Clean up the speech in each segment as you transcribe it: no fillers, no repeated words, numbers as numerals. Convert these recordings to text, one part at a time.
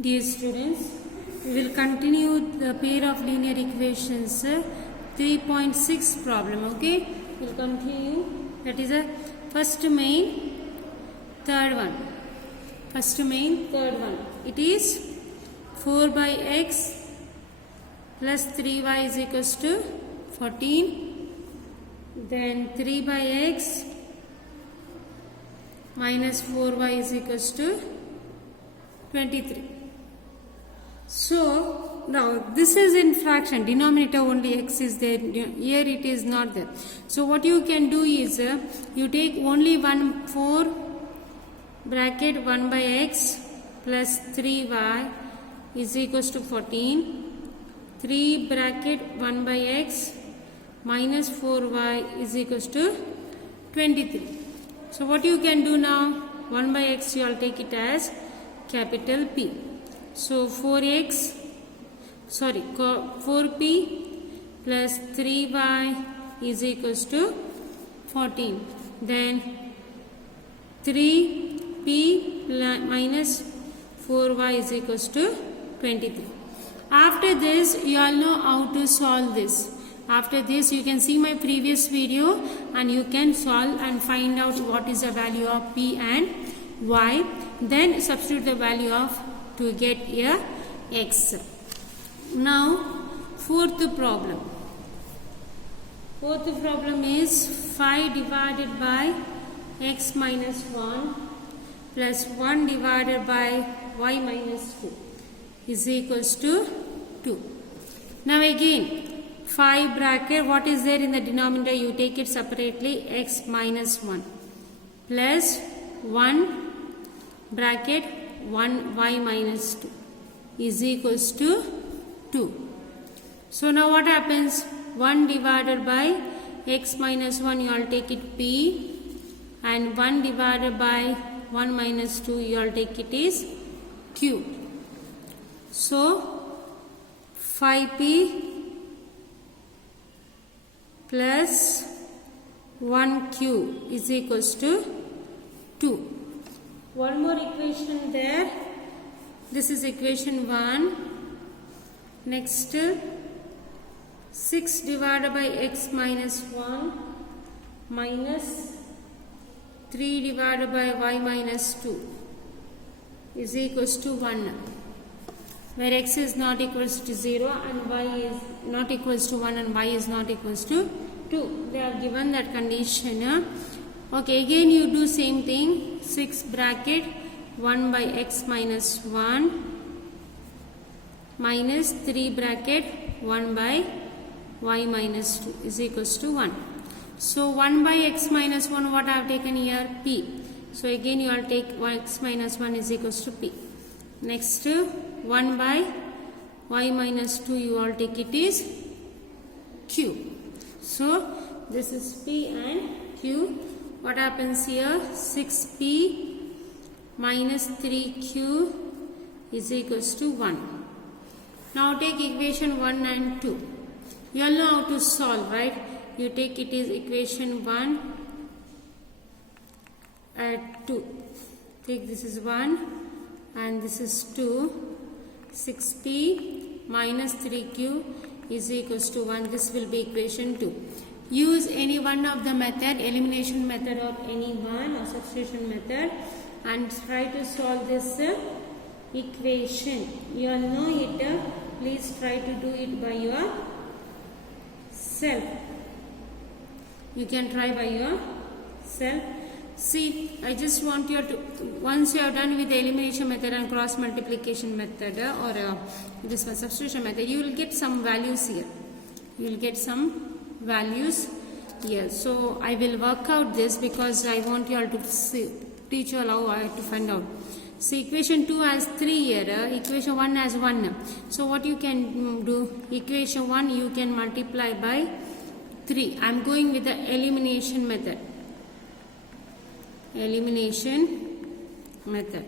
Dear students, we will continue the pair of linear equations 3.6 problem. Okay, we will continue. That is a first main, third one. First main, third one. It is 4 by x plus 3y is equals to 14. Then 3 by x minus 4y is equals to 23. So now this is in fraction, denominator only x is there, here it is not there. So what you can do is you take only 4 bracket 1 by x plus 3y is equals to 14, 3 bracket 1 by x minus 4y is equals to 23. So what you can do now, 1 by x you all take it as capital P. So 4p plus 3y is equals to 14. Then 3p minus 4y is equals to 23. After this, you all know how to solve this. After this, you can see my previous video and you can solve and find out what is the value of p and y. Then substitute the value of to get a x. Now, fourth problem. Fourth problem is 5 divided by x minus 1 plus 1 divided by y minus 2 is equals to 2. Now again, 5 bracket, what is there in the denominator? You take it separately, x minus 1 plus 1 bracket 1 y minus 2 is equals to 2. So now what happens? 1 divided by x minus 1 you all take it p, and 1 divided by 1 minus 2 you all take it is q. So 5p plus 1q is equals to 2. One more equation there. This is equation 1. Next, 6 divided by x minus 1 minus 3 divided by y minus 2 is equals to 1. Where x is not equals to 0 and y is not equals to 1 and y is not equals to 2. They are given that condition. Okay, again you do same thing. 6 bracket 1 by x minus 1 minus 3 bracket 1 by y minus 2 is equals to 1. So 1 by x minus 1, what I have taken here? P. So again you will take x minus 1 is equals to P. Next 1 by y minus 2 you all take it is Q. So this is P and Q. What happens here? 6p minus 3q is equals to 1. Now take equation 1 and 2. You all know how to solve, right? You take it is equation 1 at 2. Take this is 1 and this is 2. 6p minus 3q is equals to 1. This will be equation 2. Use any one of the method, elimination method or any one or substitution method, and try to solve this equation. You all know it. Please try to do it by yourself. You can try by yourself. See, I just want you to, once you have done with the elimination method and cross multiplication method or this one substitution method, you will get some values here. You will get some values here. So I will work out this because I want you all to see, teach you all how I have to find out. So equation 2 has 3 here, equation 1 has 1. So what you can do, equation 1 you can multiply by 3. I am going with the elimination method. Elimination method.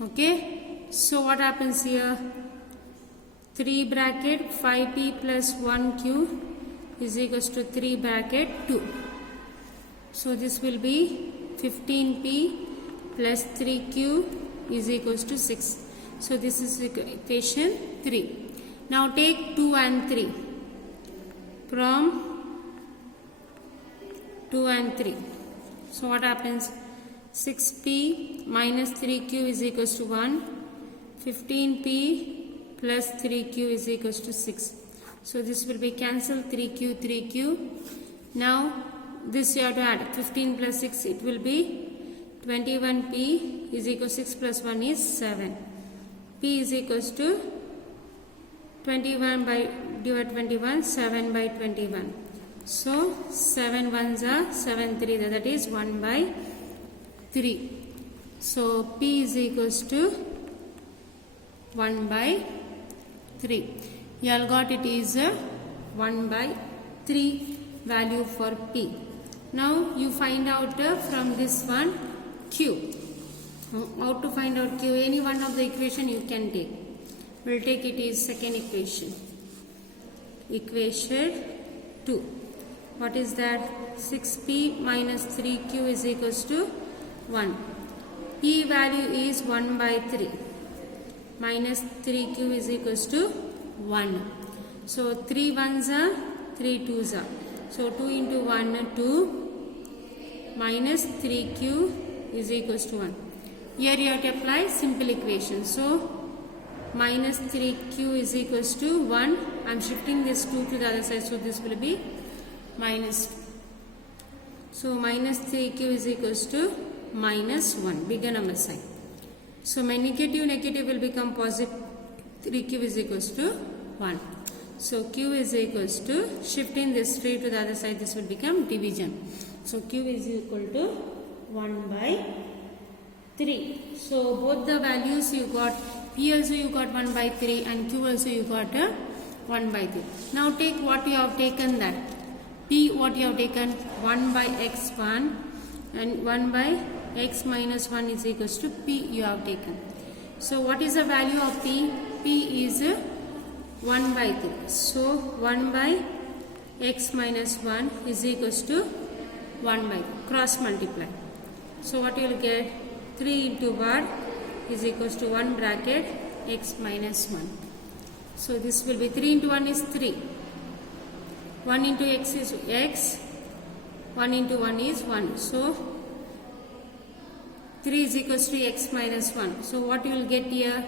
Okay. So what happens here? 3 bracket 5p plus 1q is equals to 3 bracket 2. So this will be 15p plus 3q is equals to 6. So this is equation 3. Now take 2 and 3. From 2 and 3. So what happens? 6p minus 3q is equals to 1. 15p plus 3q is equals to 6. So this will be cancelled, 3q, 3q. Now this you have to add 15 plus 6, it will be 21p is equal to 6 plus 1 is 7. P is equals to 21 by divided 21, 7 by 21. So 7 ones are 7 3, that is 1 by 3. So P is equals to 1 by 3. You all got it is 1 by 3 value for P. Now you find out from this one Q. How to find out Q? Any one of the equation you can take. We'll take it is second equation. Equation 2. What is that? 6p minus 3q is equals to 1. P value is 1 by 3. Minus 3q is equals to 1. So 3 ones are 3 twos are. So 2 into 1 2 minus 3q is equals to 1. Here you have to apply simple equation. So minus 3q is equals to 1. I am shifting this 2 to the other side, so this will be minus 2. So minus 3q is equals to minus 1, bigger number sign. So my negative will become positive. 3q is equals to 1. So q is equals to, shifting this 3 to the other side, this will become division. So q is equal to 1 by 3. So both the values you got, P also you got 1 by 3 and Q also you got 1 by 3. Now take what you have taken that. P what you have taken, 1 by x1 and 1 by x minus 1 is equals to P you have taken. So what is the value of P? P is 1 by 3. So 1 by x minus 1 is equals to 1 by 3. Cross multiply. So what you will get? 3 into what is equals to 1 bracket x minus 1. So this will be 3 into 1 is 3. 1 into x is x. 1 into 1 is 1. So 3 is equals to x minus 1. So what you will get here?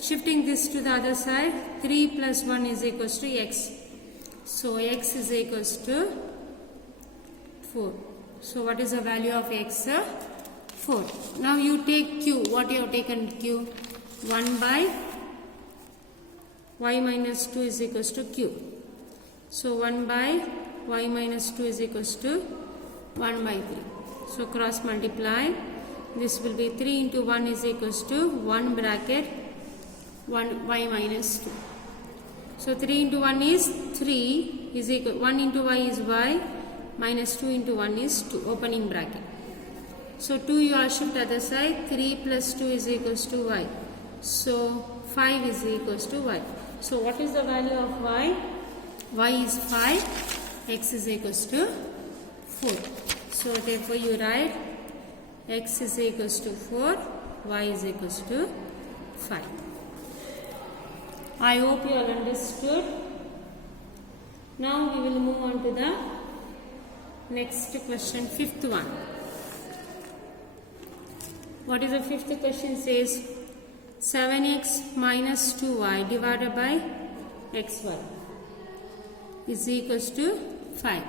Shifting this to the other side, 3 plus 1 is equals to x. So x is equals to 4. So what is the value of x? 4. Now you take q. What you have taken q? 1 by y minus 2 is equals to q. So 1 by y minus 2 is equals to 1 by 3. So cross multiply. This will be 3 into 1 is equals to 1 bracket 1 y minus 2. So 3 into 1 is 3 is equal, 1 into y is y minus 2 into 1 is 2, opening bracket. So 2 you are shift other side, 3 plus 2 is equals to y. So 5 is equals to y. So what is the value of y? Y is 5, x is equals to 4. So therefore you write x is equals to 4, y is equals to 5. I hope you all understood. Now we will move on to the next question, fifth one. What is the fifth question? Says 7x minus 2y divided by xy is equals to 5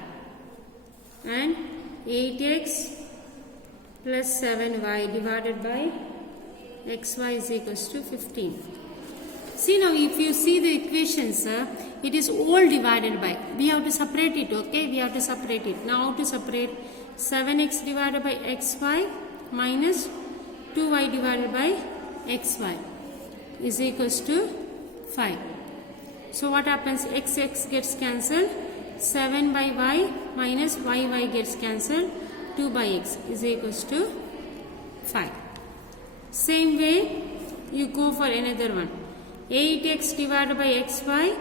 and 8x plus 7y divided by xy is equals to 15. See now, if you see the equations, it is all divided by. We have to separate it, okay? We have to separate it. Now how to separate? 7x divided by xy minus 2y divided by xy is equals to 5. So what happens? X gets cancelled. 7 by y minus y gets cancelled. 2 by x is equals to 5. Same way you go for another one. 8x divided by xy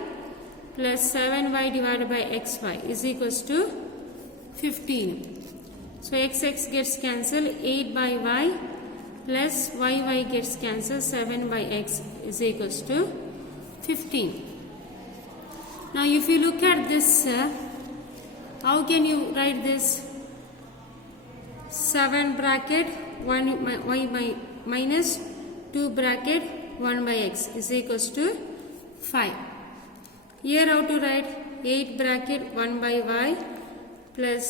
plus 7y divided by xy is equals to 15. So x gets cancelled. 8 by y plus y gets cancelled, 7 by x is equals to 15. Now if you look at this, how can you write this? 7 bracket 1 y minus 2 bracket 1 by x is equals to 5. Here how to write? 8 bracket 1 by y plus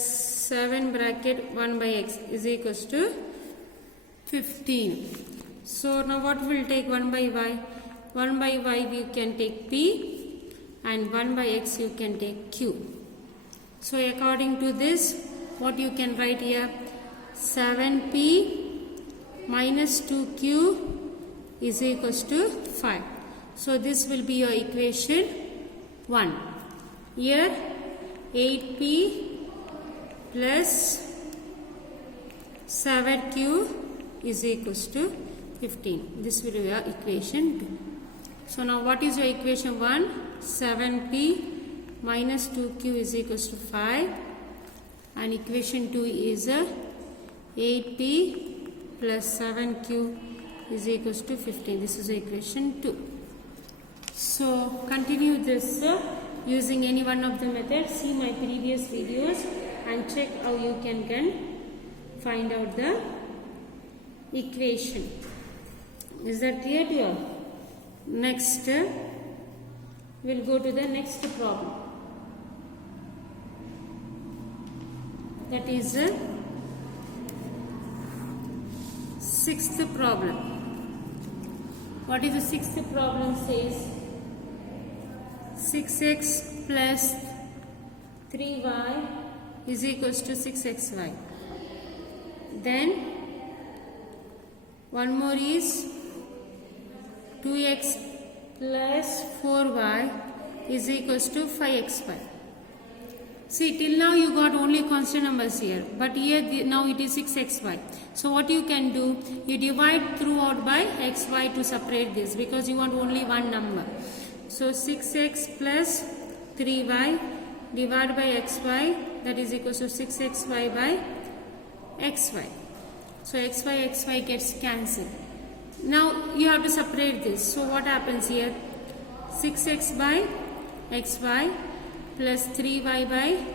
7 bracket 1 by x is equals to 15. So now what will take 1 by y? 1 by y you can take p and 1 by x you can take q. So according to this, what you can write here? 7p minus 2q is equals to 5. So this will be your equation 1. Here 8p plus 7q is equals to 15. This will be your equation 2. So now what is your equation 1? 7p minus 2q is equals to 5, and equation 2 is 8p plus 7q is equals to 15. This is equation 2. So continue this using any one of the methods. See my previous videos and check how you can find out the equation. Is that clear to you all? Next, we'll go to the next problem. That is sixth problem. What is the sixth problem? Says 6x plus 3y is equals to 6xy. Then one more is 2x plus 4y is equals to 5xy. See, till now you got only constant numbers here, but here now it is 6xy. So what you can do, you divide throughout by xy to separate this, because you want only one number. So 6x plus 3y divided by xy, that is equals to 6xy by xy. So xy gets cancelled. Now you have to separate this. So what happens here? 6x by xy plus 3y by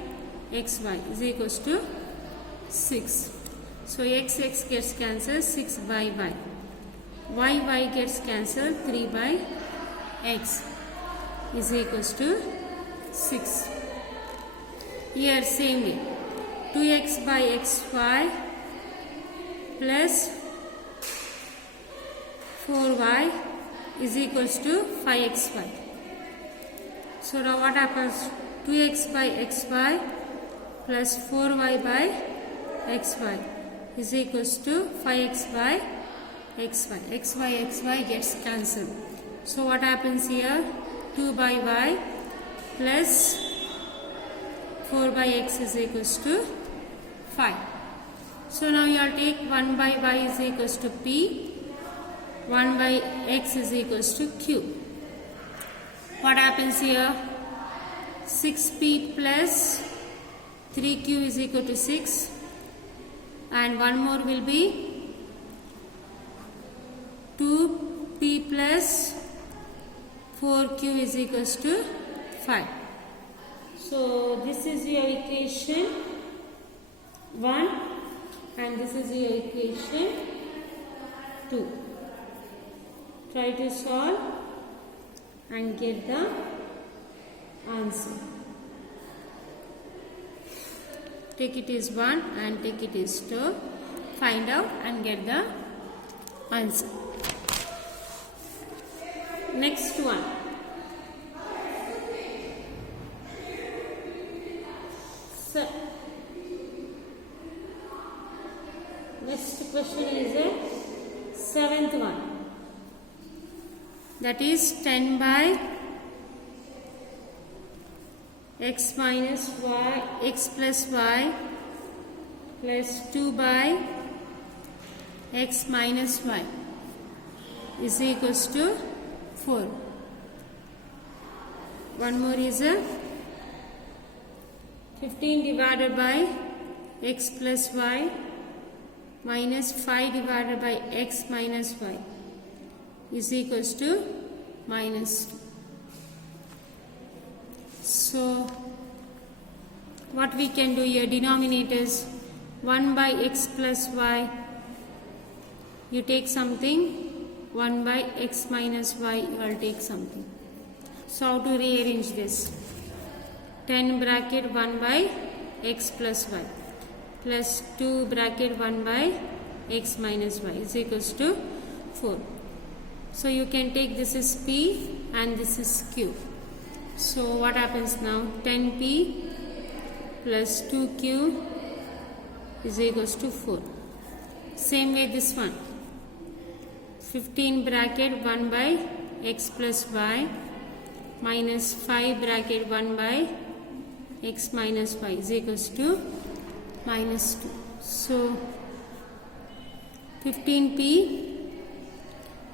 xy is equals to 6. So x gets cancelled, 6y y gets cancelled, 3 by x is equals to 6. Here same way, 2x by xy plus 4y is equals to 5xy. So now what happens? 2x by xy plus 4y by xy is equals to 5x by xy. xy gets cancelled. So what happens here? 2 by y plus 4 by x is equals to 5. So now you will take 1 by y is equals to p, 1 by x is equals to q. What happens here? 6p plus 3q is equal to 6, and one more will be 2p plus 4q is equals to 5. So this is your equation 1 and this is your equation 2. Try to solve and get the answer. Take it as 1 and take it as 2. Find out and get the answer. Next one. So, next question is a seventh one. That is 10 by x minus y, x plus y plus 2 by x minus y is equals to 4. One more is a 15 divided by x plus y minus 5 divided by x minus y is equals to minus 2. So what we can do here, denominators 1 by x plus y, you take something, 1 by x minus y, you will take something. So how to rearrange this? 10 bracket 1 by x plus y plus 2 bracket 1 by x minus y is equals to 4. So you can take, this is p and this is q. So what happens now? 10p plus 2q is equals to 4. Same way this one. 15 bracket 1 by x plus y minus 5 bracket 1 by x minus y is equals to minus 2. So 15p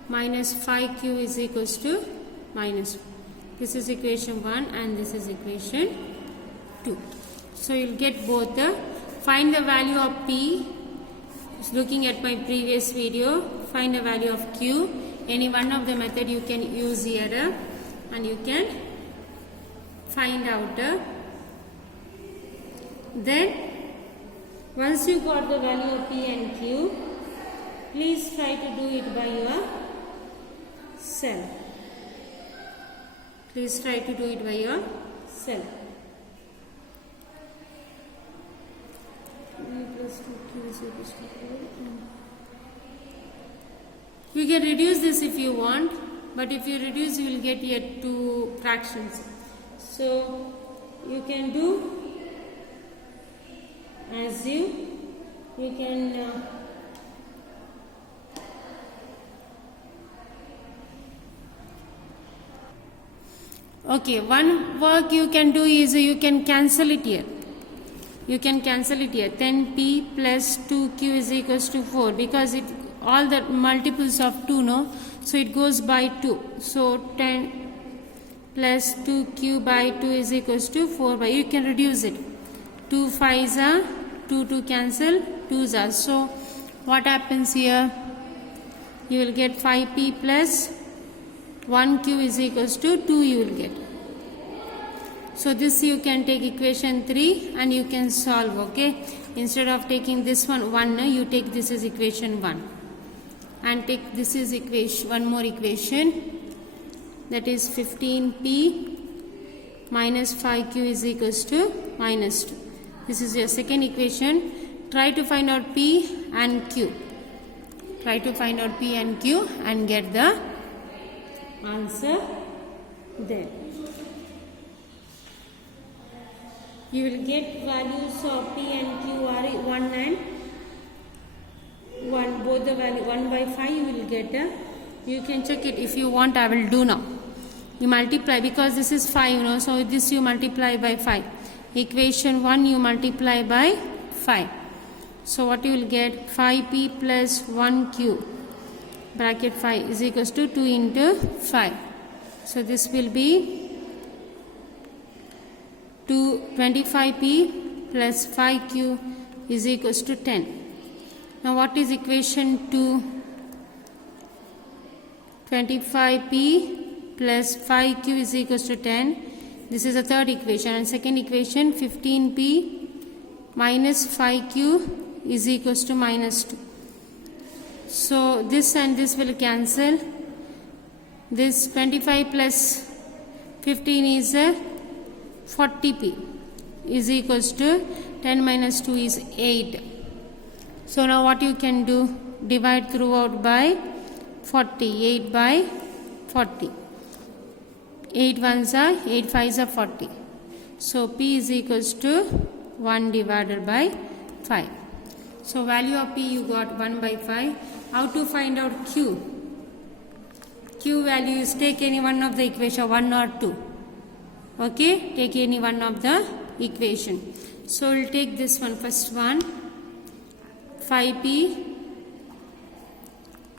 minus 5q is equals to minus 1. This is equation 1 and this is equation 2. So you will get both. Find the value of p. Looking at my previous video, find the value of q. Any one of the method you can use here and you can find out. Then once you got the value of p and q, please try to do it by yourself. Please try to do it by yourself. You can reduce this if you want, but if you reduce, you will get here 2 fractions. So you can do as you can okay, one work you can do is you can cancel it here. You can cancel it here. 10p plus 2q is equals to 4 because it all the multiples of 2, no? So it goes by 2. So 10 plus 2q by 2 is equals to 4 by, you can reduce it. 2 5s are 2 cancel, 2s are. So what happens here? You will get 5p plus 1q is equals to 2 you will get. So this you can take equation 3 and you can solve, okay? Instead of taking this one 1, you take this is equation 1 and take this is equation, one more equation, that is 15p minus 5q is equals to minus 2. This is your second equation. Try to find out p and q. Try to find out p and q and get the answer there. You will get values of p and q are 1 and 1. Both the value 1 by 5 you will get. You can check it if you want. I will do now. You multiply because this is 5, you know. So this you multiply by 5. Equation 1 you multiply by 5. So what you will get? 5p plus 1q bracket 5 is equals to 2 into 5. So this will be 25p plus 5q is equals to 10. Now what is equation 2? 25p plus 5q is equals to 10. This is the third equation. And second equation, 15p minus 5q is equals to minus 2. So this and this will cancel. This 25 plus 15 is 40p is equals to 10 minus 2 is 8. So now what you can do? Divide throughout by 40. 8 by 40. 8 ones are 8 5s are 40. So p is equals to 1 divided by 5. So value of p you got 1 by 5. How to find out q? Q value is take any one of the equation 1 or 2. Okay, take any one of the equation. So we'll take this one, first one, 5p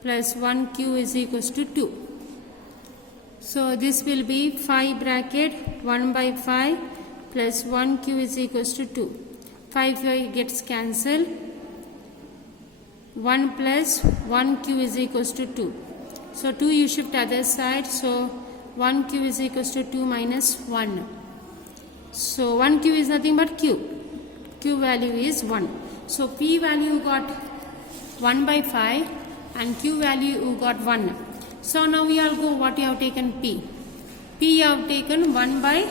plus 1q is equals to 2. So this will be 5 bracket 1 by 5 plus 1q is equals to 2. 5 gets cancelled. 1 plus 1q is equals to 2. So 2 you shift other side. So 1q is equals to 2 minus 1. So 1q is nothing but q. Q value is 1. So p value you got 1 by 5 and q value you got 1. So now we all go what you have taken p. P you have taken 1 by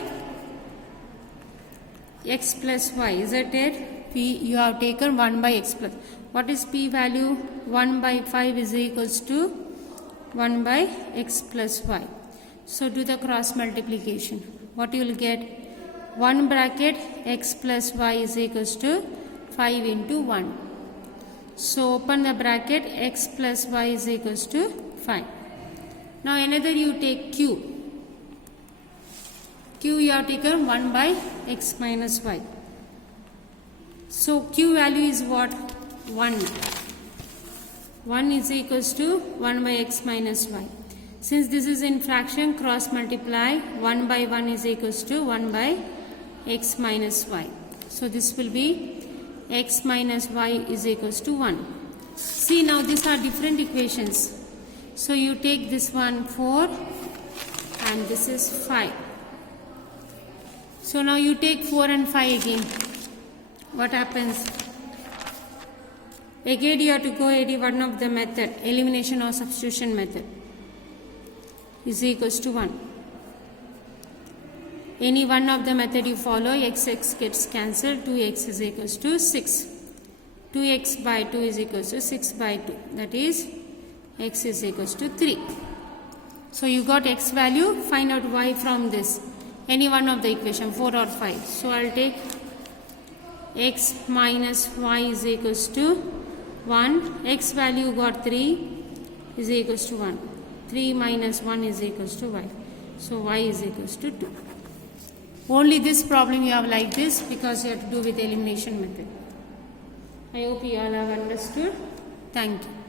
x plus y. Is that it? P you have taken 1 by x plus. What is p value? 1 by 5 is equals to 1 by x plus y. So do the cross multiplication. What you will get? 1 bracket x plus y is equals to 5 into 1. So open the bracket, x plus y is equals to 5. Now another you take q. Q you have taken 1 by x minus y. So q value is what? 1. 1 is equals to 1 by x minus y. Since this is in fraction, cross multiply. 1 by 1 is equals to 1 by x minus y. So this will be x minus y is equals to 1. See, now these are different equations. So you take this one 4 and this is 5. So now you take 4 and 5 again. What happens? Again you have to go any one of the method, elimination or substitution method, is equals to 1. Any one of the method you follow, x gets cancelled, 2x is equals to 6. 2x by 2 is equals to 6 by 2. That is, x is equals to 3. So you got x value, find out y from this. Any one of the equation, 4 or 5. So I'll take x minus y is equals to 1. X value got 3 is equals to 1. 3 minus 1 is equals to y. So y is equals to 2. Only this problem you have like this because you have to do with elimination method. I hope you all have understood. Thank you.